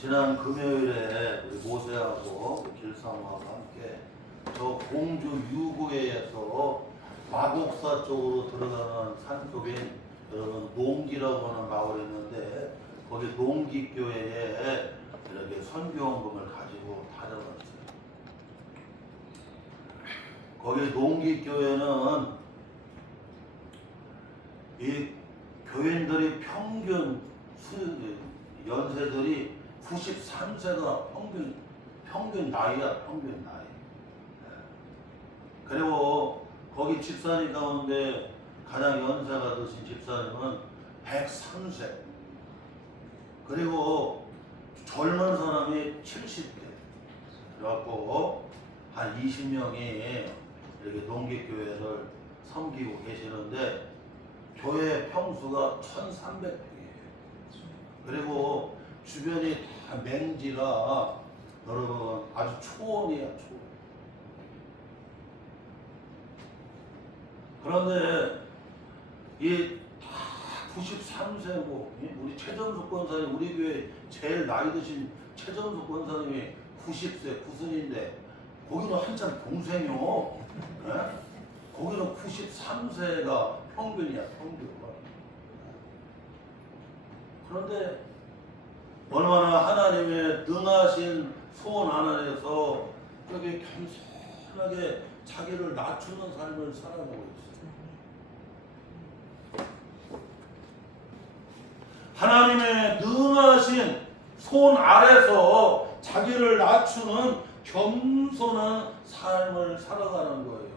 지난 금요일에 우리 모세하고 길상하고 함께 저 공주 유구에서 마곡사 쪽으로 들어가는 산속에 여러분 농기라고 하는 마을이 있는데 거기 농기교회에 이렇게 선교원금을 가지고 다녀갔어요. 거기 농기교회는 이 교인들이 평균 연세들이 93세가 평균 나이야, 평균 나이. 그리고 거기 집사님 가운데 가장 연세가 드신 집사님은 103세. 그리고 젊은 사람이 70대. 그래갖고 한 20명이 이렇게 농기교회를 섬기고 계시는데 교회 평수가 1300평이에요. 그리고 주변이 다 맹지라 여러분 아주 초원이야, 초원. 그런데 이 93세고 우리 최정숙 권사님, 우리 교회 제일 나이 드신 최정숙 권사님이 90세 구순인데 거기는 한참 동생이요. 네? 거기는 93세가 평균이야, 평균. 그런데 얼마나 하나님의 능하신 소원 하나에서 그렇게 겸손하게 자기를 낮추는 삶을 살아가고 있어요. 하나님의 능하신 손 아래서 자기를 낮추는 겸손한 삶을 살아가는 거예요.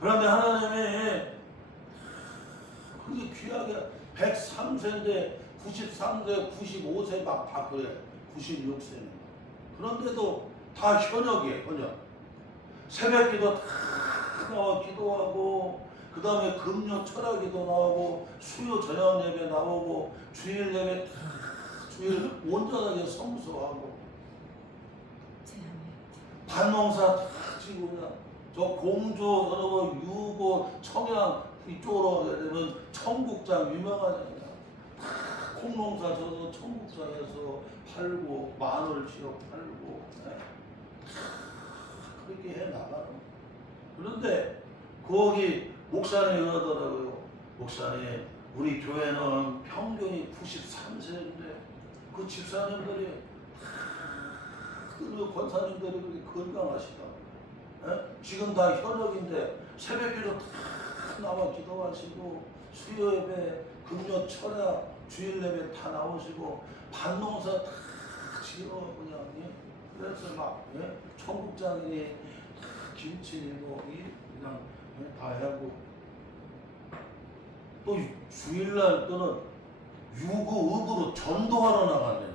그런데 하나님이 그게 귀하게 103세인데 93세, 95세 막 바꾸래. 96세는. 그런데도 다 현역이에요, 현역. 새벽기도 다 나와 기도하고 그 다음에 금요 철학기도 나오고 수요 저녁 예배 나오고 주일 예배 다 주일 온전하게 성수하고 반농사 다 지고 그냥 저 공주 여러분 유고 청양 이쪽으로 되면 청국장 유명하잖아요. 다 콩농사 저도 청국장에서 팔고 마늘 지어 팔고 네. 그렇게 해 나가는. 그런데 거기 목사님이 그러더라고요. 목사님, 우리 교회는 평균이 93세인데 그 집사님들이 그 권사님들이 그렇게 건강하시다. 네? 지금 다 현역인데 새벽기도 다 나와 기도하시고 수요 예배, 금요 철야, 주일 예배 다 나오시고 반농사 다 지어 그냥 그래서 막 청국장이니 다 김치니 그냥 다 하고 또 주일날 또는 유구읍으로 전도하러 나갔네.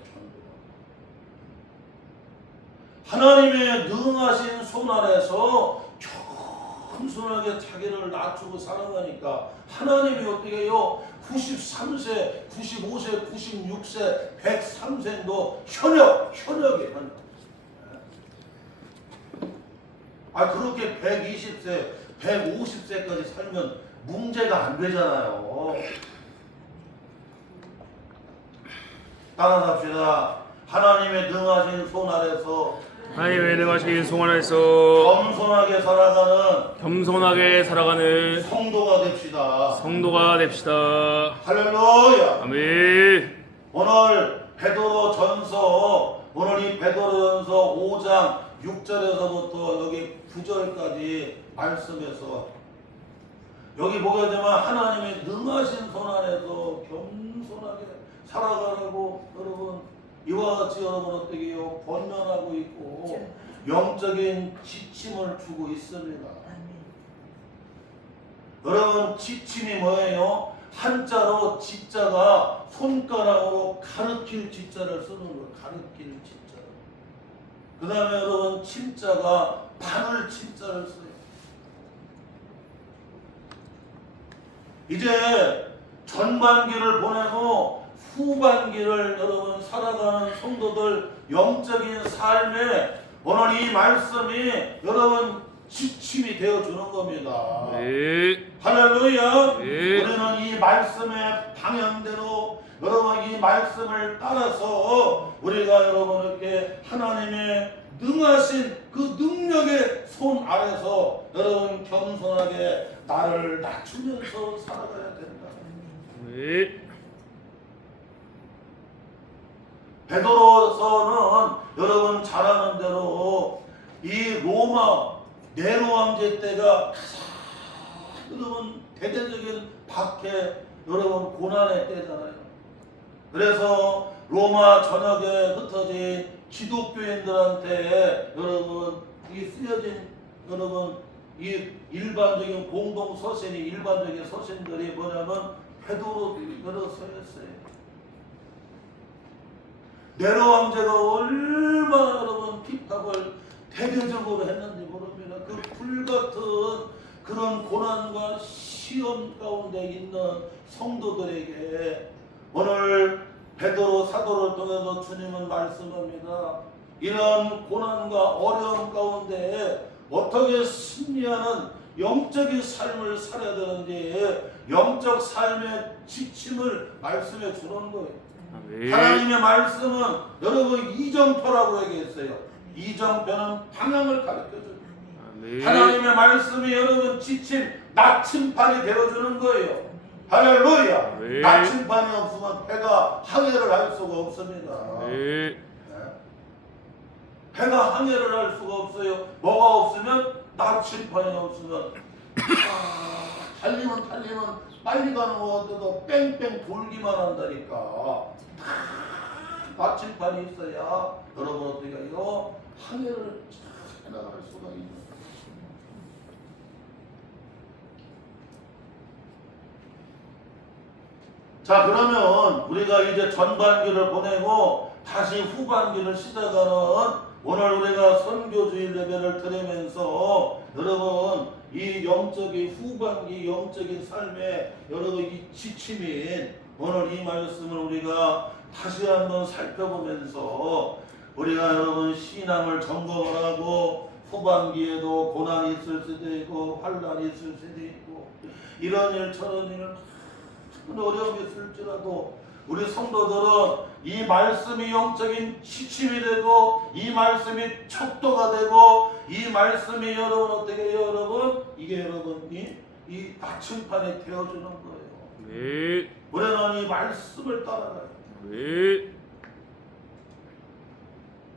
하나님의 능하신 손 아래서 겸손하게 자기를 낮추고 살아가니까 하나님이 어떻게 해요? 93세, 95세, 96세, 103세도 현역이에요. 그렇게 120세, 150세까지 살면 문제가 안 되잖아요. 따라합시다. 하나님의 능하신 손 아래서 하나님의 능하신 손 아래서 겸손하게 살아가는 성도가 됩시다. 성도가 됩시다. 할렐루야. 아멘. 오늘 베드로전서, 오늘 이 베드로전서 5장 6절에서부터 여기 9절까지 말씀에서 여기 보게 되면 하나님의 능하신 손 안에서 겸손하게 살아가라고 여러분 이와 같이 여러분 어떻게 해요? 권면하고 있고 영적인 지침을 주고 있습니다. 여러분 지침이 뭐예요? 한자로 지자가 손가락으로 가르칠 지자를 쓰는 거예요. 가르칠 지자. 그 다음에 여러분 침자가 바늘 침자를 써요. 이제 전반기를 보내고 후반기를 여러분 살아가는 성도들 영적인 삶에 오늘 이 말씀이 여러분 지침이 되어주는 겁니다. 네. 할렐루야. 네. 우리는 이 말씀의 방향대로 여러분 이 말씀을 따라서 우리가 여러분 이렇게 하나님의 능하신 그 능력의 손 아래서 여러분 겸손하게 나를 낮추면서 살아가야 된다. 네. 베드로서는 여러분 잘 아는 대로 이 로마 네로 황제 때가 여러분 대대적인 박해 여러분 고난의 때잖아요. 그래서 로마 전역에 흩어진 기독교인들한테 여러분 이 쓰여진 여러분 이 일반적인 공동 서신이 일반적인 서신들이 뭐냐면 베드로서였어요. 네로 황제가 얼마나 여러분 핍박을 대대적으로 했는지 모릅니다. 그 불같은 그런 고난과 시험 가운데 있는 성도들에게 오늘 베드로 사도를 통해서 주님은 말씀합니다. 이런 고난과 어려움 가운데 어떻게 승리하는 영적인 삶을 살아야 되는지 영적 삶의 지침을 말씀해 주는 거예요. 네. 하나님의 말씀은 여러분 이정표라고 얘기했어요. 이정표는 방향을 가르쳐줘요. 네. 하나님의 말씀이 여러분 지침, 나침판이 되어주는 거예요. 할렐루야. 네. 나침판이 없으면 배가 항해를 할 수가 없습니다. 네. 배가 항해를 할 수가 없어요. 뭐가 없으면 나침판이 없으면 달리면 빨리 가는 것 같아도 뺑뺑 돌기만 한다니까. 나침판이 있어야 여러분 어떻게 해요? 항해를 잘 해나갈 수가 있는 거예요. 자, 그러면 우리가 이제 전반기를 보내고 다시 후반기를 시작하는 오늘 우리가 선교주일 예배를 드리면서 여러분 이 영적인 후반기 영적인 삶의 여러분 이 지침인 오늘 이 말씀을 우리가 다시 한번 살펴보면서 우리가 여러분 신앙을 점검을 하고 후반기에도 고난이 있을 수도 있고 환난이 있을 수도 있고 이런 일 저런 일 어려움이 있을지라도 우리 성도들은 이 말씀이 영적인 지침이 되고 이 말씀이 척도가 되고 이 말씀이 여러분 어떻게 해요 여러분? 이게 여러분이 이 나침판이 되어주는 거예요. 네. 우리는 이 말씀을 따라가요. 네.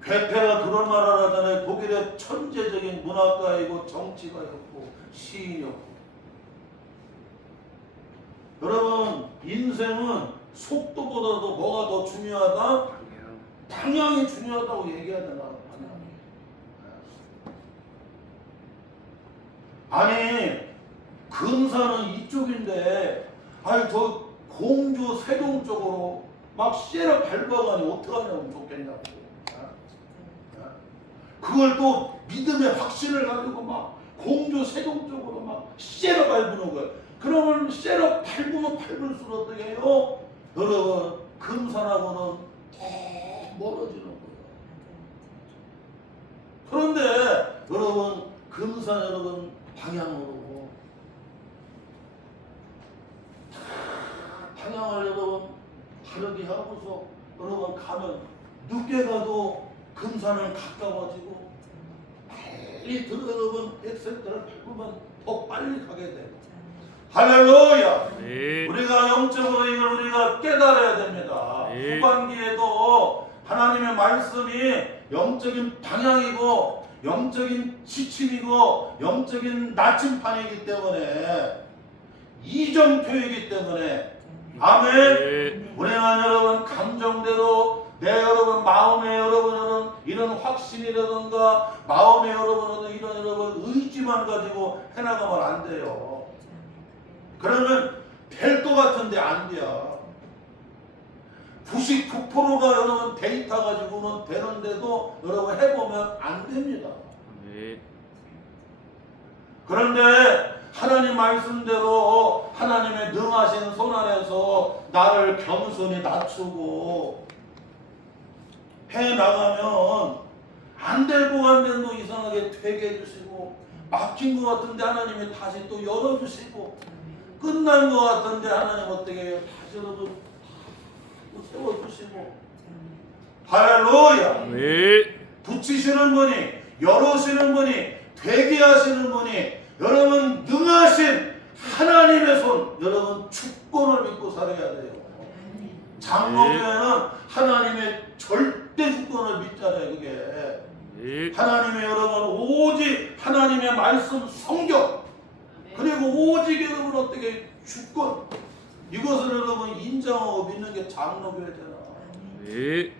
괴페가 그런 말을 하잖아요. 독일의 천재적인 문학가이고 정치가였고 시인이었고 여러분 인생은 속도보다도 뭐가 더 중요하다? 방향이 중요하다고 얘기해야 되나? 아니 근사는 이쪽인데 아니 저 공주 세종 쪽으로 막 쇠를 밟아가니 어떡하냐면 좋겠냐고. 그걸 또 믿음의 확신을 가지고 막 공주 세종 쪽으로 막 쇠를 밟는 거예요. 그러면 쇠를 밟으면 밟을수록 어떻게 해요? 여러분 금산하고는 더 멀어지는 거예요. 그런데 여러분 금산 여러분 방향으로 방향을 여러분 다르게 하고서 여러분 가면 늦게 가도 금산은 가까워지고 빨리 들어 여러분 엑센터를 밟으면 더 빨리 가게 돼요. 할렐루야. 네. 우리가 영적으로 이걸 우리가 깨달아야 됩니다. 네. 후반기에도 하나님의 말씀이 영적인 방향이고 영적인 지침이고 영적인 나침판이기 때문에 이정표이기 때문에 아멘. 네. 우리는 여러분 감정대로 내 여러분 마음에 여러분은 이런 확신이라든가 마음에 여러분은 이런 여러분 의지만 가지고 해나가면 안 돼요. 그러면 될 것 같은데 안 돼요. 99%가 여러분 데이터 가지고는 되는데도 여러분 해보면 안 됩니다. 네. 그런데 하나님 말씀대로 하나님의 능하신 손 아래서 나를 겸손히 낮추고 해나가면 안 될 것 같는데도 이상하게 되게 해주시고 막힌 것 같은데 하나님이 다시 또 열어주시고 끝난 것 같은데 하나님 어떻게 해요? 다시 여러분 또 세워주시고 할렐루야. 아멘. 붙이시는 분이, 열으시는 분이, 되게 하시는 분이 여러분 능하신 하나님의 손, 여러분 주권을 믿고 살아야 돼요. 장로교회는 하나님의 절대 주권을 믿잖아요. 그게 네. 하나님의 여러분 오직 하나님의 말씀 성경 그리고 오직 여러분 어떻게 주권 이것을 여러분 인정하고 믿는 게 장로교회잖아. 네.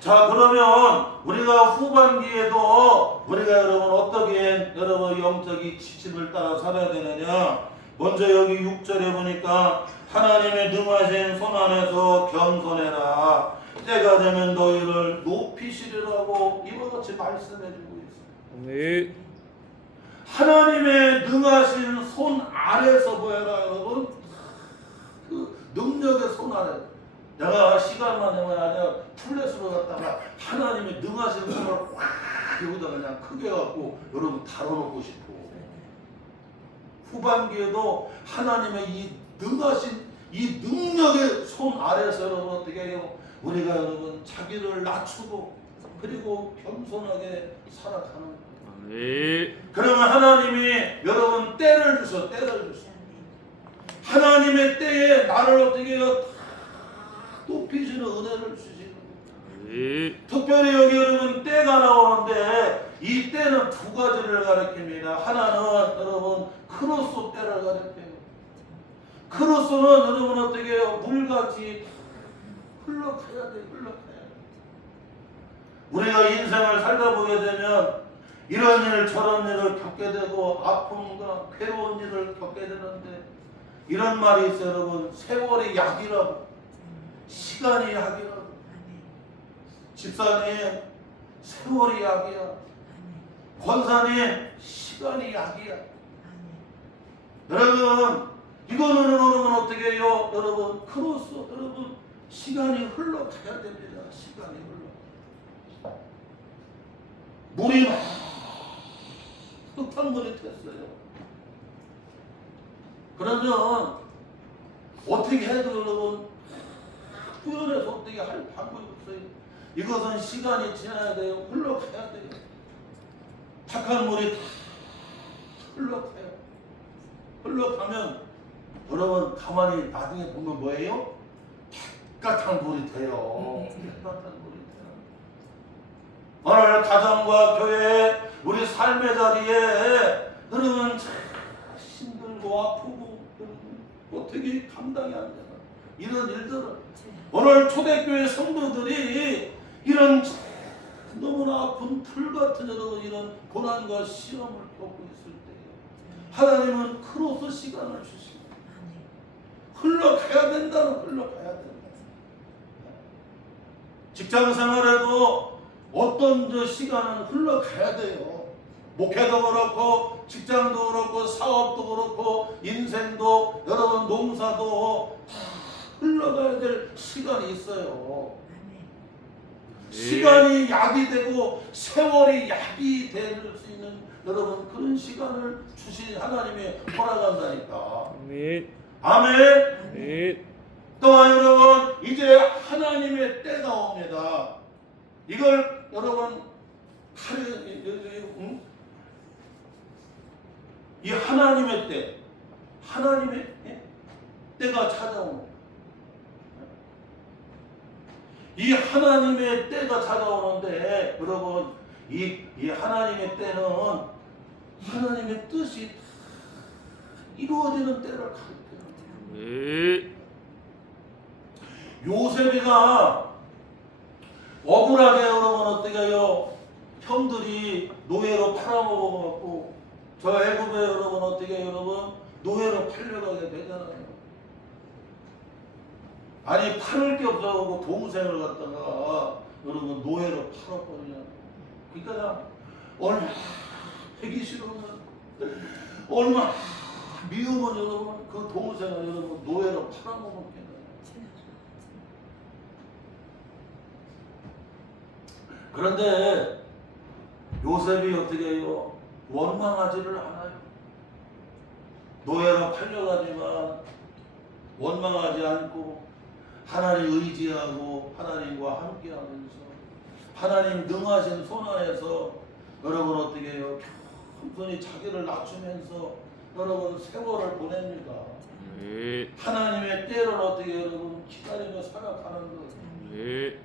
자, 그러면 우리가 후반기에도 우리가 여러분 어떻게 여러분 영적인 지침을 따라 살아야 되느냐. 먼저 여기 6절에 보니까 하나님의 능하신 손 안에서 겸손해라. 때가 되면 너희를 높이시리라고 이와 같이 말씀해주고 있어요. 네. 하나님의 능하신 손 아래서 보여라. 여러분 그 능력의 손 아래 내가 시간만 되면 아니라 플랫으로 갖다가 하나님의 능하신 손을 확 여기다 그냥 크게 갖고 여러분 다뤄놓고 싶어. 후반기에도 하나님의 이 능하신 이 능력의 손 아래서 여러분 어떻게 해요? 우리가 여러분 자기를 낮추고 그리고 겸손하게 살아가는 거예요. 네. 그러면 하나님이 여러분 때를 주셔. 때를 주셔. 하나님의 때에 나를 어떻게 해요? 높이시는 은혜를 주시는 거예요. 네. 특별히 여기 여러분 때가 나오는데 이 때는 두 가지를 가리킵니다. 하나는 여러분 크로스 때를 가리켜요. 크로스는 여러분 어떻게 해요? 물같이 흘러가야 돼. 흘러가야 돼. 우리가 인생을 살다 보게 되면 이런 일 저런 일을 겪게 되고 아픔과 괴로운 일을 겪게 되는데 이런 말이 있어요. 여러분 세월이 약이라고 시간이 약이라고 집사님 세월이 약이야. 권사님 시간이 약이야. 여러분 이거는 여러분 어떻게 해요? 여러분 크로스 여러분 시간이 흘러가야 됩니다. 시간이 흘러. 물이 막 흙탕물이 됐어요. 그러면 어떻게 해도 여러분 구현해서 어떻게 할 방법이 없어요. 이것은 시간이 지나야 돼요. 흘러가야 돼요. 착한 물이 다 흘러가요. 흘러가면 여러분 가만히 나중에 보면 뭐예요? 깨끗한 물이 돼요. 깨끗한 물이 돼요. 오늘 가정과 교회 우리 삶의 자리에 여러분 힘들고 아프고 어떻게 감당이 안 되나 이런 일들은 오늘 초대교회 성도들이 이런 너무나 아픈 풀 같은 이런 고난과 시험을 겪고 있을 때 하나님은 크로스 시간을 주시고 흘러가야 된다는 흘러가야 된다. 직장 생활에도 어떤 저 시간은 흘러가야 돼요. 목회도 그렇고 직장도 그렇고 사업도 그렇고 인생도 여러분 농사도 다 흘러가야 될 시간이 있어요. 시간이 약이 되고 세월이 약이 될 수 있는 여러분 그런 시간을 주신 하나님이 허락한다니까. 네. 아멘. 네. 또한 여러분 이제 하나님의 때가 옵니다. 이걸 여러분 이 하나님의 때, 하나님의 때가 찾아오는 이 하나님의 때가 찾아오는데 여러분 이 하나님의 때는 하나님의 뜻이 이루어지는 때를 가리켜요. 네. 요셉이가 억울하게 여러분 어떻게 해요? 형들이 노예로 팔아먹어갖고 저 애굽에 여러분 어떻게 해요? 여러분 노예로 팔려가게 되잖아요. 아니 팔을 게 없어가지고 동생을 갖다가 여러분 노예로 팔아버리냐. 그러니까 얼마나 하기 싫으면 얼마나 미우면 여러분 그 동생을 여러분 노예로 팔아먹었겠네. 그런데 요셉이 어떻게 해요? 원망하지를 않아요. 노예로 팔려가지만 원망하지 않고 하나님 의지하고 하나님과 함께하면서 하나님 능하신 손 안에서 여러분 어떻게 해요? 겸손히 자기를 낮추면서 여러분 세월을 보냅니다. 네. 하나님의 때를 어떻게 여러분 기다리며 살아가는 거예요. 네.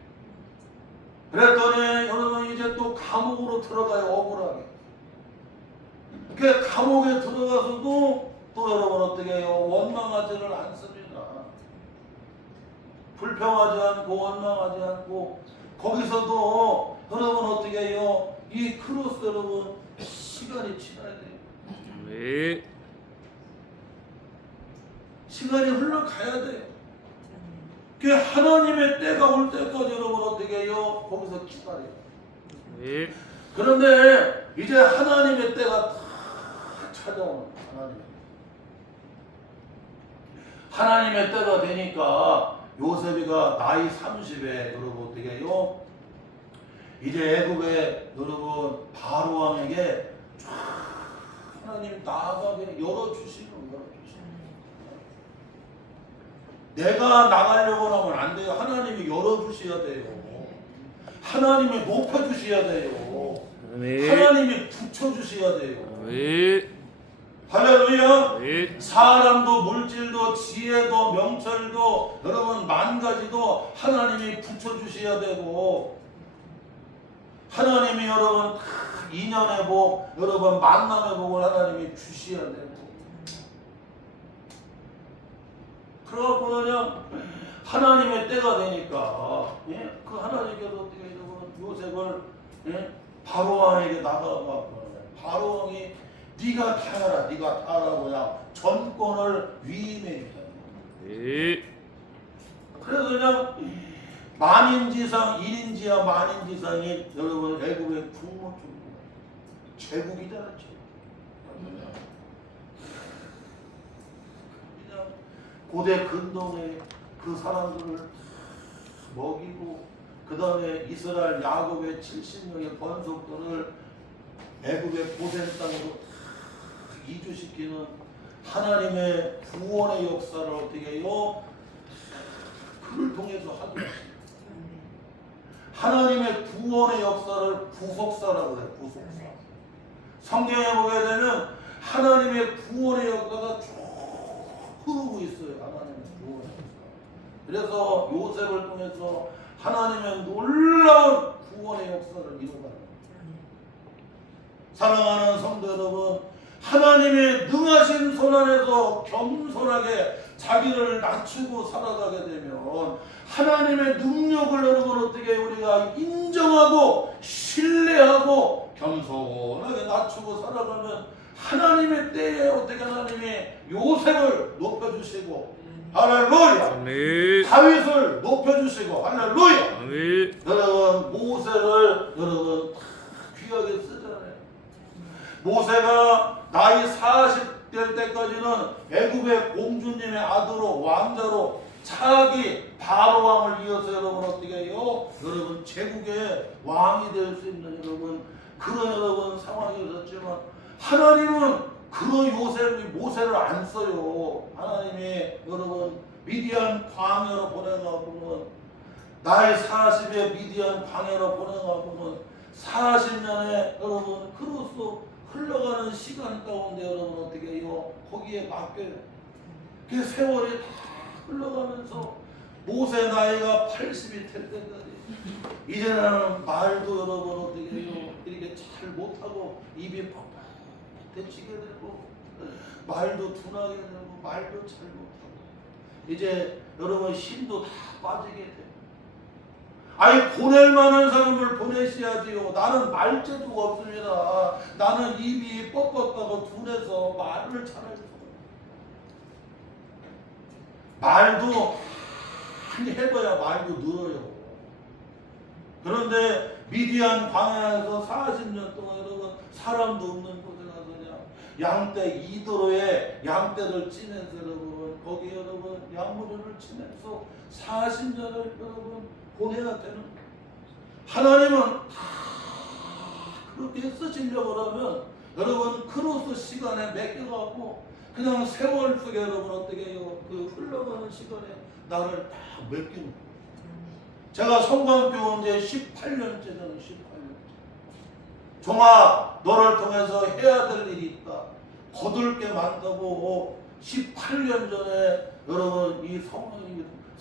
그랬더니 여러분 이제 또 감옥으로 들어가요. 억울하게. 그 감옥에 들어가서도 또 여러분 어떻게 해요? 원망하지를 않습니다. 불평하지 않고 원망하지 않고 거기서도 여러분 어떻게 해요? 이 크로스 여러분 시간이 지나야 돼요. 네. 시간이 흘러가야 돼요. 그 하나님의 때가 올 때까지 여러분 어떻게 해요? 거기서 기다려요. 네. 그런데 이제 하나님의 때가 다 찾아오는 하나님의 때가 되니까 요셉이가 나이 30에 여러분 어떻게 해요? 이제 애굽의 여러분 바로 왕에게 하나님 나가게 열어주시는 내가 나가려고 하면 안 돼요. 하나님이 열어주셔야 돼요. 하나님이 높여주셔야 돼요. 네. 하나님이 붙여주셔야 돼요. 네. 할렐루야. 네. 사람도 물질도 지혜도 명철도 여러분 만 가지도 하나님이 붙여주셔야 되고 하나님이 여러분 인연의 복 여러분 만남의 복을 하나님이 주셔야 되고 그래갖고 그냥 하나님의 때가 되니까 예? 그 하나님께서 어떻게 요셉을 예? 바로왕에게 나가갖고 바로왕이 네가 타라 네가 타라고 그냥 전권을 위임해 주잖아요. 네. 그래서 그냥 만인지상 1인지야 만인지상이 여러분 애굽의 국무총리 제국이잖아요. 그냥 고대 근동에 그 사람들을 먹이고 그 다음에 이스라엘 야곱의 70명의 번속들을 애굽의 고센 땅으로 이주시키는 하나님의 구원의 역사를 어떻게 해요? 그를 통해서 하게 하십니다. 하나님의 구원의 역사를 구속사라고 해요. 구속사. 성경에 보게 되면 하나님의 구원의 역사가 쭉 흐르고 있어요. 하나님의 구원의 역사. 그래서 요셉을 통해서 하나님의 놀라운 구원의 역사를 이루어가는 거예요. 사랑하는 성도 여러분, 하나님의 능하신 손 안에서 겸손하게 자기를 낮추고 살아가게 되면 하나님의 능력을 여러분 어떻게 우리가 인정하고 신뢰하고 겸손하게 낮추고 살아가면 하나님의 때에 어떻게 하나님이 요셉을 높여주시고 할렐루야. 네. 다윗을 높여주시고 할렐루야. 네. 여러분 모세를 여러분 귀하게 쓰잖아요. 모세가 나이 40 될 때까지는 애굽의 공주님의 아들로 왕자로 차기 바로 왕을 이어서 여러분 어떻게 해요? 여러분 제국의 왕이 될 수 있는 여러분 그런 여러분 상황이 있었지만 하나님은 그런 요셉이 모세를 안 써요. 하나님이 여러분 미디안 광야로 보내가고는 나이 40에 미디안 광야로 보내가고는 40년에 여러분 그로써 흘러가는 시간 가운데 여러분 어떻게 해요? 거기에 맡겨요. 그 세월이 다 흘러가면서 모세 나이가 80이 될 때까지 이제는 말도 여러분 어떻게 해요? 이렇게 잘 못하고 입이 뻑뻑해지게 되고 말도 둔하게 되고 말도 잘 못하고 이제 여러분 힘도 다 빠지게 돼요. 아니 보낼 만한 사람을 보내셔야지요. 나는 말재주가 없습니다. 나는 입이 뻣뻣하고 둔해서 말을 잘할 수가 없어요. 말도 많이 해봐야 말도 늘어요. 그런데 미디안 광야에서 40년 동안 여러분 사람도 없는 곳에 가서 그냥 양떼 이도로에 양떼를 치면서 여러분 거기 여러분 양무리를 치면서 40년을 여러분 보내야 되는 하나님은 그렇게 쓰시려고 하면 여러분 크로스 시간에 맡겨갖고 그냥 세월 속에 여러분 어떻게 해요? 그 흘러가는 시간에 나를 딱 맡기는 거예요. 제가 성관교 온 지 18년째잖아요. 18년째. 종아, 너를 통해서 해야 될 일이 있다. 거둘 게 많다고 18년 전에 여러분 이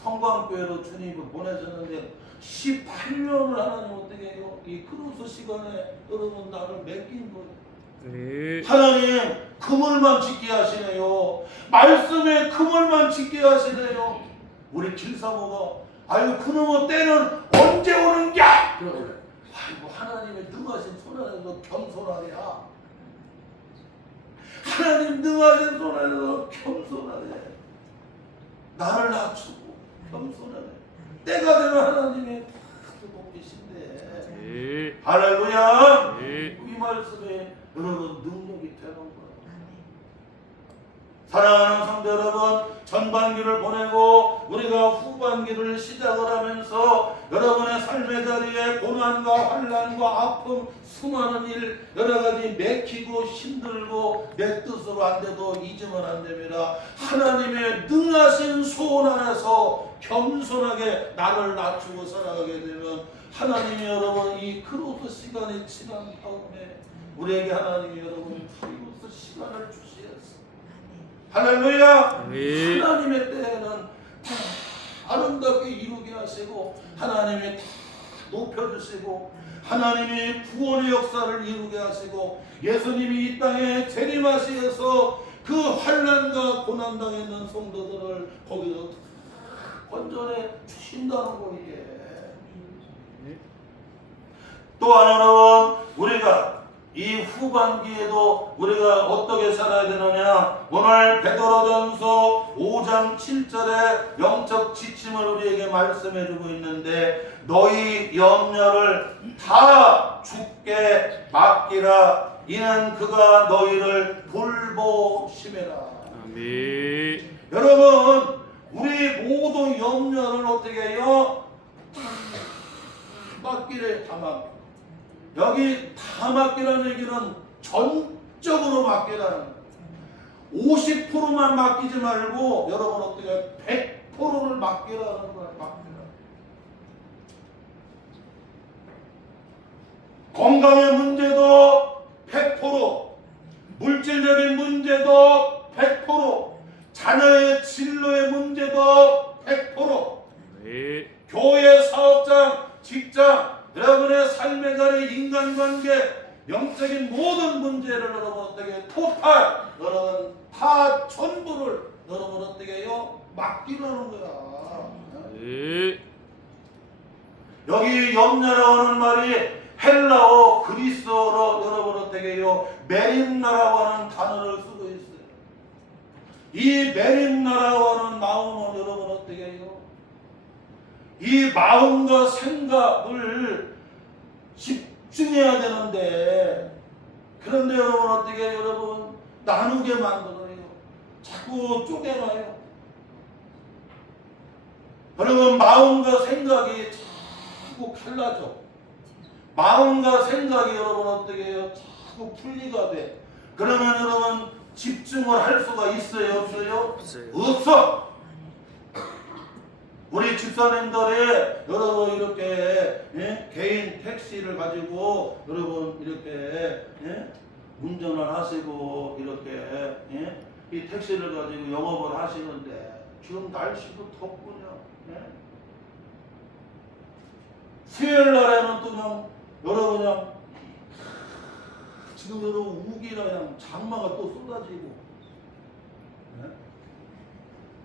성광교회로 주님이 보내셨는데 18년을 하나님 어떻게 해요? 이 크루스 시간에 여러분 나를 맡긴 거예요. 네. 하나님 그물만 짓게 하시네요. 말씀에 그물만 짓게 하시네요. 우리 길사모가 아유 그놈의 때는 언제 오는가? 그러고 아이고 하나님의 능하신 손 안에서 겸손하랴. 하나님 능하신 손 안에서 겸손하네. 나를 낮추고 겸손하네. 때가 되면 하나님의 높이신데. 네. 할렐루야. 네. 이 말씀에 여러분 능력이 되는 거예요. 사랑하는 성도 여러분, 전반기를 보내고 우리가 후반기를 시작을 하면서 여러분의 삶의 자리에 고난과 환난과 아픔, 수많은 일, 여러 가지 맥히고 힘들고 내 뜻으로 안 돼도 잊으면 안 됩니다. 하나님의 능하신 소원 안에서 겸손하게 나를 낮추고 살아가게 되면 하나님이 여러분 이 크루스 시간이 지난 다음에 우리에게 하나님이 여러분 크루스 시간을 주시겠어요. 할렐루야. 네. 하나님의 때에는 다 아름답게 이루게 하시고 하나님이 다 높여주시고 하나님이 구원의 역사를 이루게 하시고 예수님이 이 땅에 재림하시어서 그 환난과 고난 당했는 성도들을 거기서 건져내 주신다는 거예요. 또한 여러분 우리가 이 후반기에도 우리가 어떻게 살아야 되느냐. 오늘 베드로전서 5장 7절에 영적 지침을 우리에게 말씀해 주고 있는데 너희 염려를 다 주께 맡기라. 이는 그가 너희를 돌보심이라. 아멘. 여러분 우리 모든 염려를 어떻게 해요? 맡기래. 다 맡겨. 여기 다 맡기라는 얘기는 전적으로 맡기라는 거예요. 50%만 맡기지 말고 여러분 어떻게 100%를 맡기라는 거예요. 맡기라. 건강의 문제도 100%, 물질적인 문제도 100%, 자녀의 진로의 문제도 100%, 네. 교회 사업장, 직장, 여러분의 삶의 자리, 인간관계, 영적인 모든 문제를 여러분 어떻게 토탈, 여러분 다 전부를 여러분 어떻게 해요? 맡기라는 거야. 네. 여기 염려라고 하는 말이 헬라어 그리스어로 여러분 어떻게 해요? 메림나라고 하는 단어를 쓰고 있어요. 이 메림나라고 하는 마음은 여러분 어떻게 해요? 이 마음과 생각을 집중해야 되는데 그런데 여러분 어떻게 해요? 여러분 나누게 만들어요. 자꾸 쪼개놔요. 여러분 마음과 생각이 자꾸 갈라져. 마음과 생각이 여러분 어떻게 해요? 자꾸 분리가 돼. 그러면 여러분 집중을 할 수가 있어요? 없어요? 없어. 우리 집사님들이 여러분 이렇게 개인 택시를 가지고 여러분 이렇게 운전을 하시고 이렇게 이 택시를 가지고 영업을 하시는데 지금 날씨도 덥군요. 수요일 날에는 또 그냥 여러분 그냥 지금 여러분 우기나 그냥 장마가 또 쏟아지고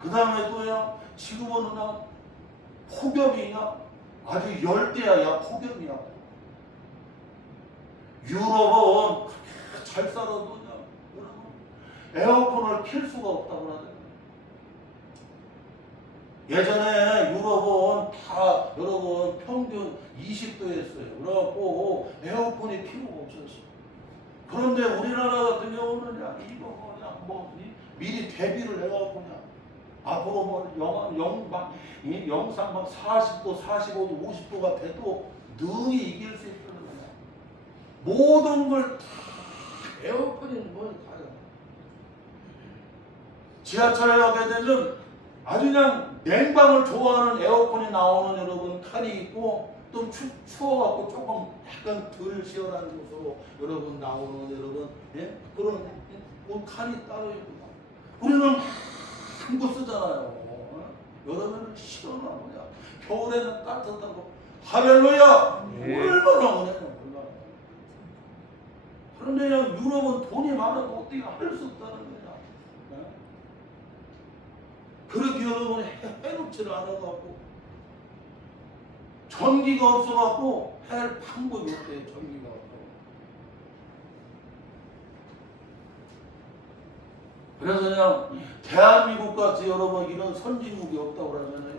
그 다음에 또요 지금은 그냥 폭염이냐 아주 열대야. 야 폭염이야. 유럽은 잘 살아도 여러분 에어컨을 킬 수가 없다고 그러잖아요. 예전에 유럽은 다 여러분 평균 20도였어요. 그래갖고 에어컨이 필요가 없었어요. 그런데 우리나라 같은 경우는 그냥 이거 그냥 뭐 미리 대비를 해갖고 그냥 앞으로 뭐 영상 막 40도, 45도, 50도가 돼도 능히 이길 수 있다는 거야. 모든 걸 다 에어컨이 뭘 가요. 지하철에 가게 되면 아주 그냥 냉방을 좋아하는 에어컨이 나오는 여러분 칸이 있고 또 추워갖고 조금 약간 덜 시원한 곳으로 여러분 나오는 여러분 그런 칸이 따로 있고 우리는 큰 거 쓰잖아요. 여름에는 시원한 거야. 겨울에는 따뜻하고 할렐루야. 얼마나 은혜냐 얼마나. 그런데 그냥 유럽은 돈이 많아도 어떻게 할 수 없다는 거야. 그렇게 여러분 해놓지를 않아갖고 전기가 없어갖고 할 방법이 없대요. 전기가 없어. 그래서 그냥 대한민국 같이 여러분 이런 선진국이 없다고 그러잖아요.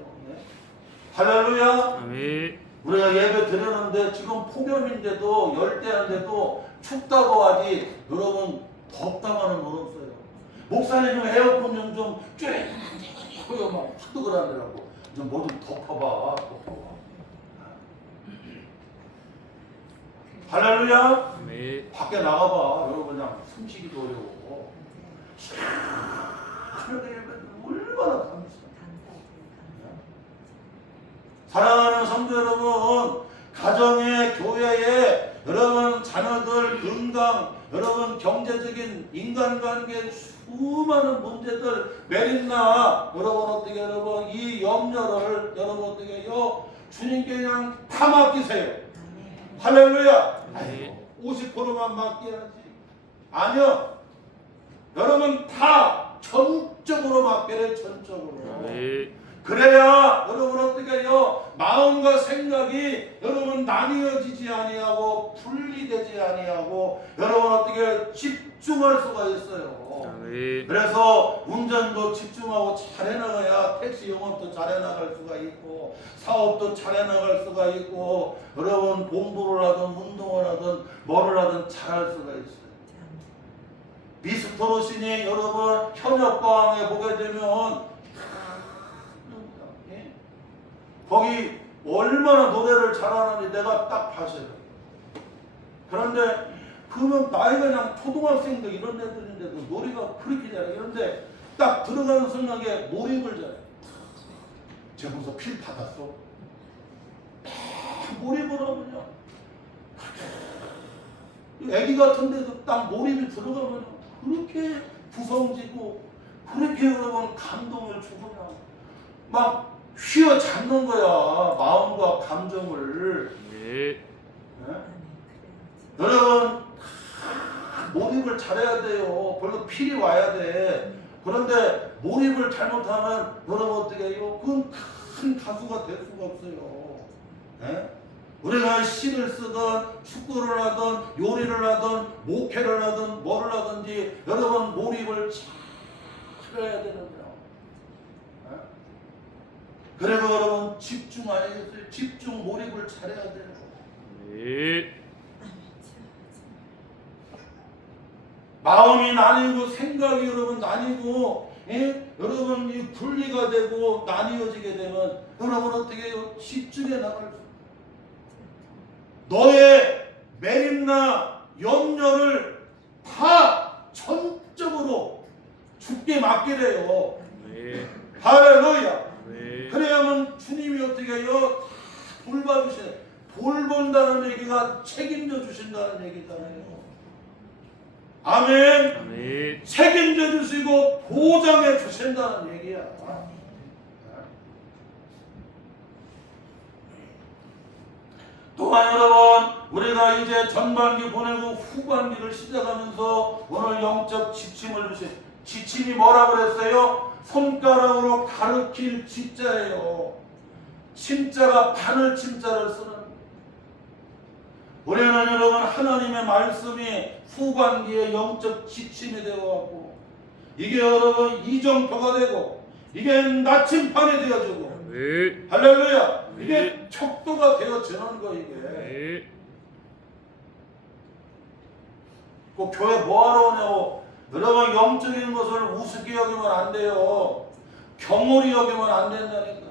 할렐루야. 아멘. 우리가 예배 드렸는데 지금 폭염인데도 열대야인데도 춥다고 하지 여러분 덥다고는 건 없어요. 목사님 좀 에어컨 좀 쬐고요 막 하도 그러더라고. 좀 뭐 좀 덮어봐. 할렐루야. 아멘. 밖에 나가봐. 여러분 그냥 숨쉬기도 어려워. 얼마나 감사해. 사랑하는 성도 여러분, 가정에 교회에 여러분 자녀들 건강, 여러분 경제적인 인간관계 수많은 문제들 메린나 여러분 어떻게 여러분 이 염려를 여러분 어떻게 해요? 주님께 그냥 다 맡기세요. 할렐루야. 네. 50%만 맡겨야지. 아니요. 여러분 다 전적으로 맡겨래. 전적으로. 아멘. 그래야 여러분 어떻게 해요? 마음과 생각이 여러분 나뉘어지지 아니하고 분리되지 아니하고 여러분 어떻게 집중할 수가 있어요. 아멘. 그래서 운전도 집중하고 잘 해나가야 택시 영업도 잘 해나갈 수가 있고 사업도 잘 해나갈 수가 있고 여러분 공부를 하든 운동을 하든 뭐를 하든 잘할 수가 있어요. 미스터로신이 여러분 현역방에 보게 되면 거기 얼마나 노래를 잘하는지 내가 딱 봤어요. 그런데 그러면 나이가 그냥 초등학생들 이런 애들인데도 노래가 그렇게 잘해. 그런데 딱 들어가는 순간에 몰입을 잘해. 제가 무슨 필 받았어? 몰입을 하면요. 애기 같은데도 딱 몰입이 들어가면 그렇게 구성지고 그렇게 여러분 감동을 주고 막 휘어잡는 거야. 마음과 감정을. 네. 여러분 몰입을 잘해야 돼요. 별로 필이 와야 돼. 그런데 몰입을 잘못하면 여러분 어떻게 해요? 그건 큰 가수가 될 수가 없어요. 우리가 시를 쓰든 축구를 하든 요리를 하든 목회를 하든 뭐를 하든지 여러분 몰입을 잘해야 되는 거예요. 그리고 여러분 집중하셔야겠어요. 집중 몰입을 잘해야 돼요. 네. 마음이 나뉘고 생각이 여러분 나뉘고 여러분 이 분리가 되고 나뉘어지게 되면 여러분 어떻게 해요? 집중해 나갈 수 너의 매립나 염려를 다 전적으로 주께 맡기래요. 네. 할렐루야. 네. 그래야만 주님이 어떻게 해요? 돌봐주시네. 돌본다는 얘기가 책임져 주신다는 얘기잖아요. 아멘. 아멘. 책임져 주시고 보장해 주신다는 얘기야. 또한 여러분 우리가 이제 전반기 보내고 후반기를 시작하면서 오늘 영적 지침을 주신 지침이 뭐라고 그랬어요? 손가락으로 가르칠 지자예요. 침자가 바늘 침자를 쓰는. 우리는 여러분 하나님의 말씀이 후반기에 영적 지침이 되어갖고 이게 여러분 이정표가 되고 이게 나침판이 되어주고 네. 할렐루야. 이게 네. 척도가 되어지는 거 이게. 네. 그 교회 뭐하러 오냐고. 여러분 영적인 것을 우습게 여기면 안 돼요. 경홀히 여기면 안 된다니까.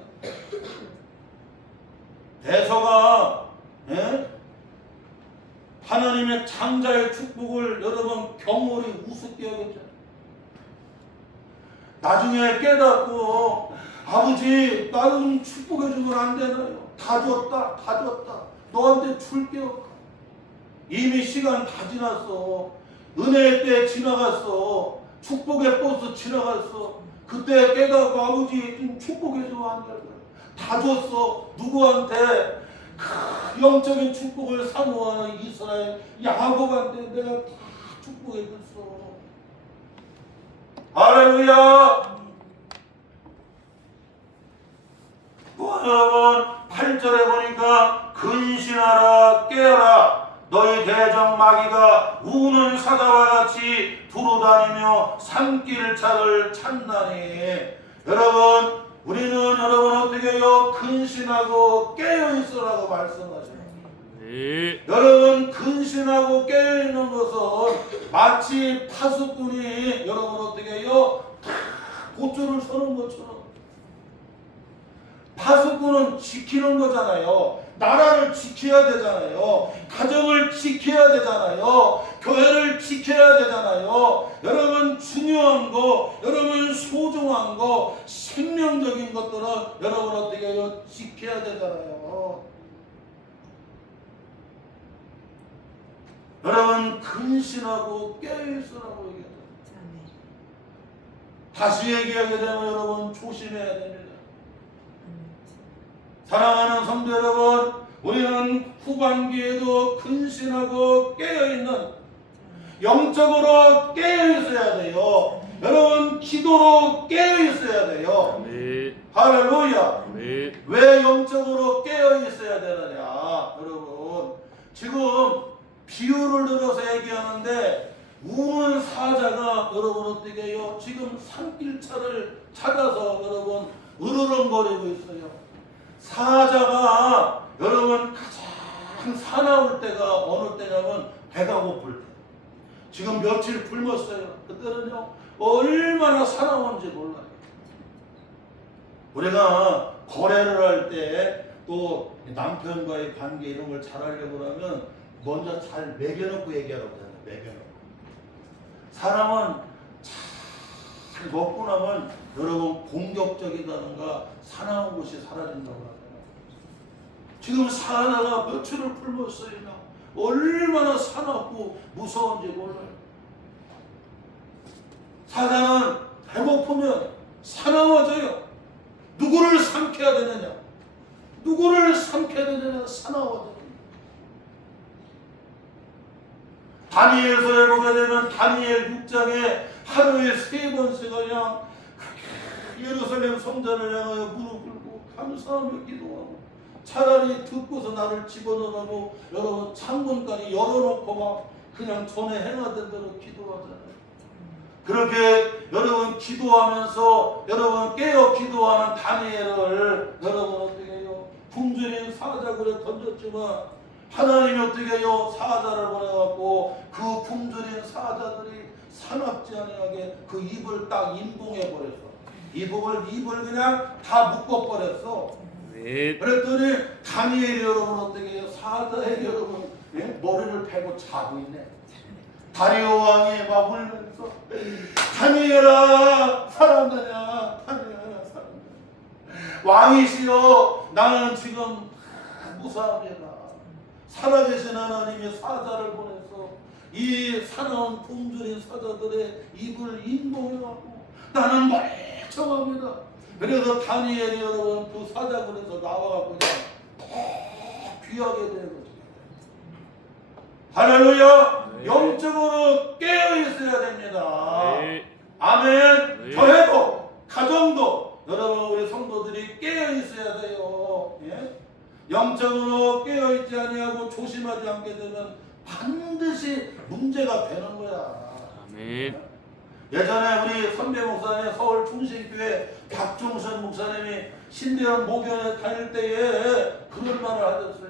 대서가 하나님의 장자의 축복을 여러분 경홀히 우습게 여겼잖아요. 나중에 깨닫고 아버지 나를 좀 축복해 주면 안 되나요? 다 줬다 너한테 줄 게 없다. 이미 시간 다 지났어. 은혜의 때 지나갔어. 축복의 버스 지나갔어. 그때 깨닫고 아버지 좀 축복해 주면 안 될까요? 다 줬어. 누구한테? 영적인 축복을 사모하는 이스라엘 야곱한테 내가 다 축복해 줬어. 할렐루야. 여러분 8절에 보니까 근신하라 깨어라 너희 대적 마귀가 우는 사자와 같이 두루다니며 산길차를 찾나니. 여러분 우리는 여러분 어떻게 해요? 근신하고 깨어있으라고 말씀하셔요. 네. 여러분 근신하고 깨어있는 것은 마치 파수꾼이 여러분 어떻게 해요? 고초를 서는 것처럼. 파수꾼은 지키는 거잖아요. 나라를 지켜야 되잖아요. 가정을 지켜야 되잖아요. 교회를 지켜야 되잖아요. 여러분 중요한 거, 여러분 소중한 거, 생명적인 것들은 여러분 어떻게 해요? 지켜야 되잖아요. 여러분 근신하고 깨어있으라고 얘기해요. 다시 얘기하게 되면 여러분 조심해야 됩니다. 사랑하는 성도 여러분, 우리는 후반기에도 근신하고 깨어있는, 영적으로 깨어있어야 돼요. 여러분 기도로 깨어있어야 돼요. 네. 할렐루야. 네. 왜 영적으로 깨어있어야 되느냐. 여러분 지금 비유를 들어서 얘기하는데 우는 사자가 여러분 어떻게 해요? 지금 산길차를 찾아서 여러분 으르렁거리고 있어요. 사자가 여러분 가장 사나울 때가 어느 때냐면 배가 고플 때. 지금 며칠 굶었어요. 그때는요 얼마나 사나운지 몰라요. 우리가 거래를 할 때 또 남편과의 관계 이런 걸 잘하려고 하면 먼저 잘 매겨놓고 얘기하라고 하잖아요. 매겨놓고. 사람은 잘 먹고 나면 여러분 공격적이다든가 사나운 것이 사라진다고 하잖아요. 지금 사자가 며칠을 굶었어요. 얼마나 사납고 무서운지 몰라요. 사자는 배고프면 사나워져요. 누구를 삼켜야 되느냐? 누구를 삼켜야 되느냐? 사나워져요. 다니엘서에 보게 되면 다니엘 6장에 하루에 3번씩 그냥 예루살렘 성전을 향하여 무릎 꿇고 감사하며 기도하고 차라리 듣고서 나를 집어넣으라고 여러분 창문까지 열어놓고 막 그냥 전에 행하던 대로 기도하잖아요. 그렇게 여러분 기도하면서 여러분 깨어 기도하는 다니엘을 여러분 어떻게 해요? 굶주린 사자굴에 던졌지만 하나님이 어떻게 해요? 사자를 보내갖고 그 굶주린 사자들이 사납지 아니하게 그 입을 딱 인봉해 버렸어. 입을 그냥 다 묶어버렸어. 네. 그랬더니 다니엘이 여러분 어떻게 해요? 사자의 여러분 머리를 베고 자고 있네. 다리오 왕이 막 울면서 다니엘아 살았느냐? 다니엘아 살았느냐? 왕이시여 나는 지금 무사합니다. 살아계신 하나님이 사자를 보내서 이 사나운 굶주린 사자들의 입을 인봉해갖고 나는 멀쩡합니다. 그래서 다니엘이 여러분 그 사자굴에서 나와갖고 그냥 귀하게 되거든요. 할렐루야. 네. 영적으로 깨어있어야 됩니다. 네. 아멘. 네. 교회도 가정도 여러분 우리 성도들이 깨어있어야 돼요. 예? 영적으로 깨어있지 아니하고 조심하지 않게 되면 반드시 문제가 되는 거야. 아멘. 예전에 우리 선배 목사님 서울 충신교회 박종선 목사님이 신대원 목요일에 다닐 때에 그런 말을 하셨어요.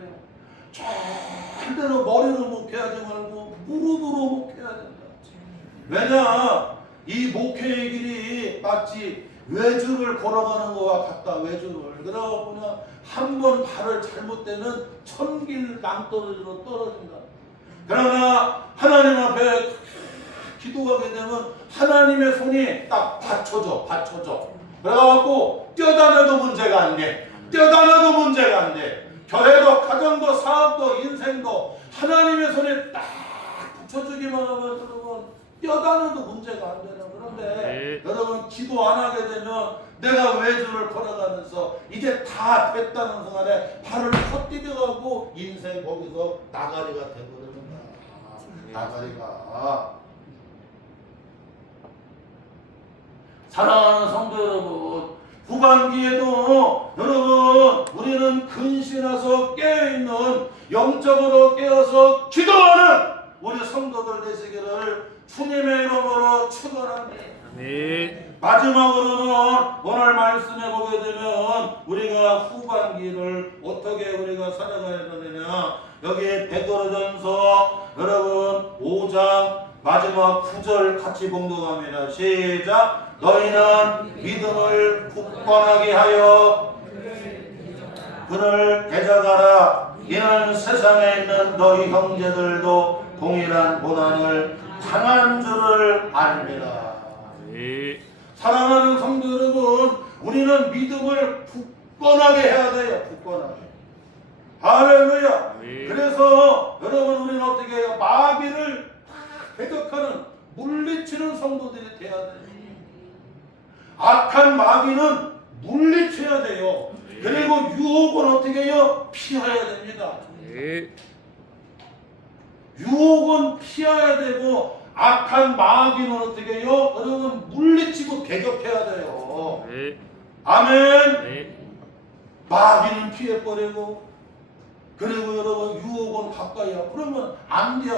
절대로 머리로 목회하지 말고 무릎으로 목회해야 된다. 왜냐 이 목회의 길이 마치 외줄을 걸어가는 것과 같다. 외줄을. 그러고 보면 한 번 발을 잘못되면 천길 낭떠러지로 떨어진다. 그러나 하나님 앞에 기도하게 되면 하나님의 손이 딱 받쳐줘. 그래갖고 뛰어다녀도 문제가 안 돼. 뛰어다녀도 문제가 안 돼. 교회도 가정도 사업도 인생도 하나님의 손에 딱 붙여주기만 하면 여러분 뛰어다녀도 문제가 안 되는. 그런데 여러분 기도 안 하게 되면 내가 외주를 걸어가면서 이제 다 됐다는 순간에 발을 헛디뎌가고 인생 거기서 나가리가 되버리는 거야. 나가리가. 사랑하는 성도 여러분, 후반기에도 여러분 우리는 근신해서 깨어있는 영적으로 깨어서 기도하는 우리 성도들 되시기를 주님의 이름으로 축원합니다. 아멘. 마지막으로는 오늘 말씀해 보게 되면 우리가 후반기를 어떻게 우리가 살아가야 되느냐, 여기 베드로전서 여러분 5장 마지막 9절 같이 봉독합니다. 시작. 너희는 믿음을 굳건하게 하여 그를 대적하라. 이는 세상에 있는 너희 형제들도 동일한 고난을 당한 줄을 압니다. 네. 사랑하는 성도 여러분, 우리는 믿음을 굳건하게 해야 돼요. 굳건하게. 할렐루야. 네. 그래서 여러분 우리는 어떻게 해요? 마귀를 대적하는 물리치는 성도들이 돼야 돼요. 악한 마귀는 물리쳐야 돼요. 그리고 유혹은 어떻게 해요? 피해야 됩니다. 네. 유혹은 피해야 되고 악한 마귀는 어떻게 해요? 여러분 물리치고 대적해야 돼요. 네. 아멘. 네. 마귀는 피해버리고 그리고 여러분 유혹은 가까이야. 그러면 안 돼.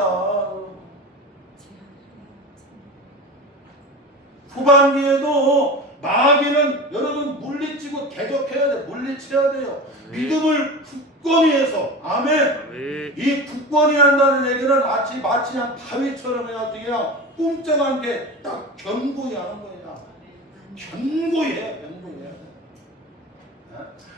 후반기에도 마귀는 여러분 물리치고 대적해야 돼. 물리쳐야 돼요. 믿음을 굳건히 해서. 아멘. 네. 이 굳건히 한다는 얘기는 마치 그냥 바위처럼 그냥 꼼짝 않게 딱 견고히 하는 거야. 견고히 해.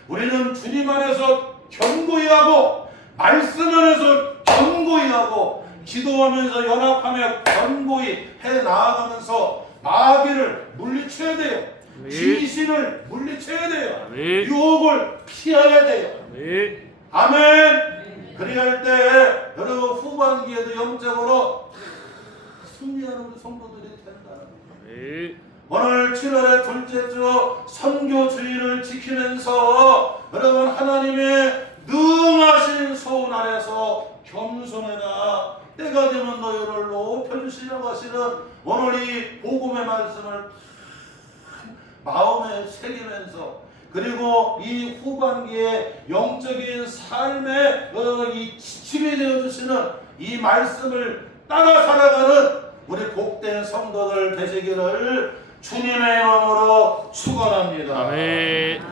우리는 주님 안에서 견고히 하고 말씀 안에서 견고히 하고 기도하면서 연합하며 견고히 해 나아가면서 마귀를 물리쳐야 돼요. 네. 귀신을 물리쳐야 돼요. 네. 유혹을 피해야 돼요. 네. 아멘. 그리할 때 여러분 후반기에도 영적으로 승리하는 우리 성도들이 된다는 거예요. 네. 오늘 7월의 둘째 주 선교 주일을 지키면서 여러분 하나님의 능하신 소원 아래서 겸손해라. 때가 되면 너희를 높여주시려고 하시는 오늘 이 복음의 말씀을 마음에 새기면서 그리고 이 후반기에 영적인 삶의 이 지침이 되어주시는 이 말씀을 따라 살아가는 우리 복된 성도들 되시기를 주님의 이름으로 축원합니다. 아멘.